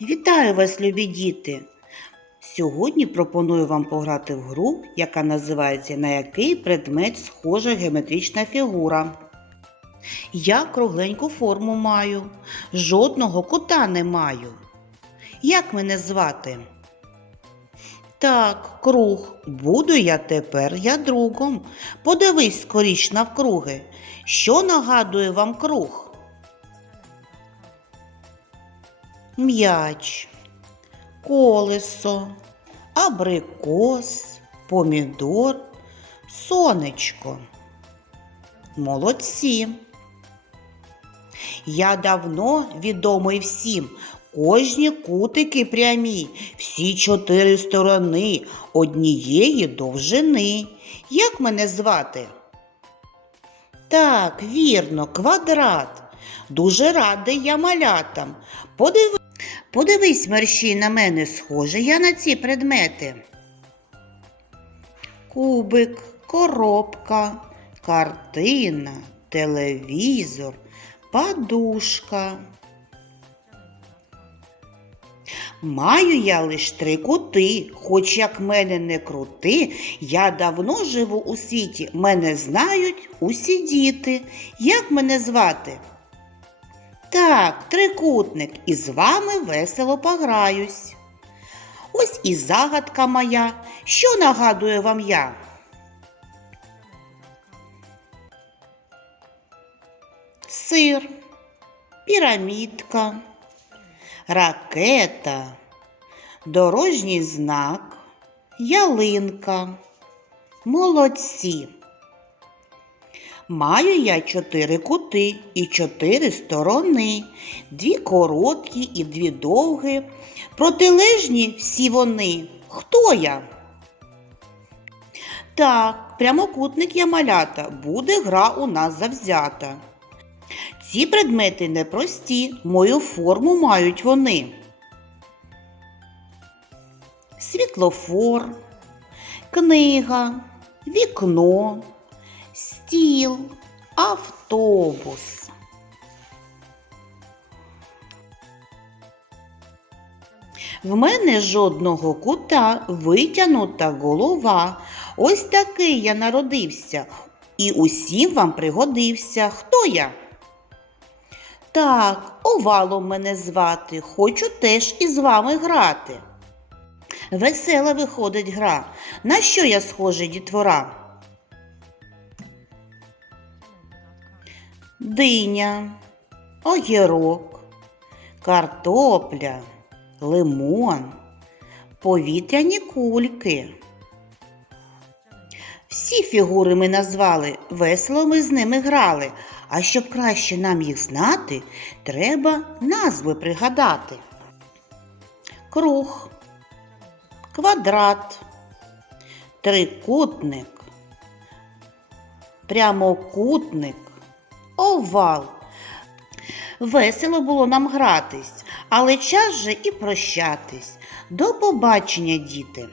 Вітаю вас, любі діти! Сьогодні пропоную вам пограти в гру, яка називається На який предмет схожа геометрична фігура. Я кругленьку форму маю, жодного кута не маю. Як мене звати? Так, круг. Буду я тепер я. Подивись скоріш навкруги. Що нагадує вам круг? М'яч, колесо, абрикос, помідор, сонечко. Молодці. Я давно відомий всім. Кожні кутики прямі, всі чотири сторони однієї довжини. Як мене звати? Так, вірно, квадрат. Дуже радий я малятам. Подиви... Подивись, мерщій на мене, схоже я на ці предмети. Кубик, коробка, картина, телевізор, подушка. Маю я лиш три кути, хоч як мене не крути, я давно живу у світі, мене знають усі діти. Як мене звати? Так, трикутник, і з вами весело пограюсь. Ось і загадка моя, що нагадує вам я? Сир, пірамідка, ракета, дорожній знак, ялинка. Молодці. Маю я чотири кути і чотири сторони, дві короткі і дві довгі. Протилежні всі вони. Хто я? Так, прямокутник я малята, буде гра у нас завзята. Ці предмети непрості, мою форму мають вони. Світлофор, книга, вікно, стіл, автобус. В мене жодного кута, витягнута голова. Ось такий я народився, і усім вам пригодився. Хто я? Так, овалом мене звати, хочу теж із вами грати. Весела виходить гра. На що я схожий дітвора? Диня, огірок, картопля, лимон, повітряні кульки. Всі фігури ми назвали, весело ми з ними грали, а щоб краще нам їх знати, треба назви пригадати. Круг, квадрат, трикутник, прямокутник, овал. Весело було нам гратись, але час же і прощатись. До побачення, діти!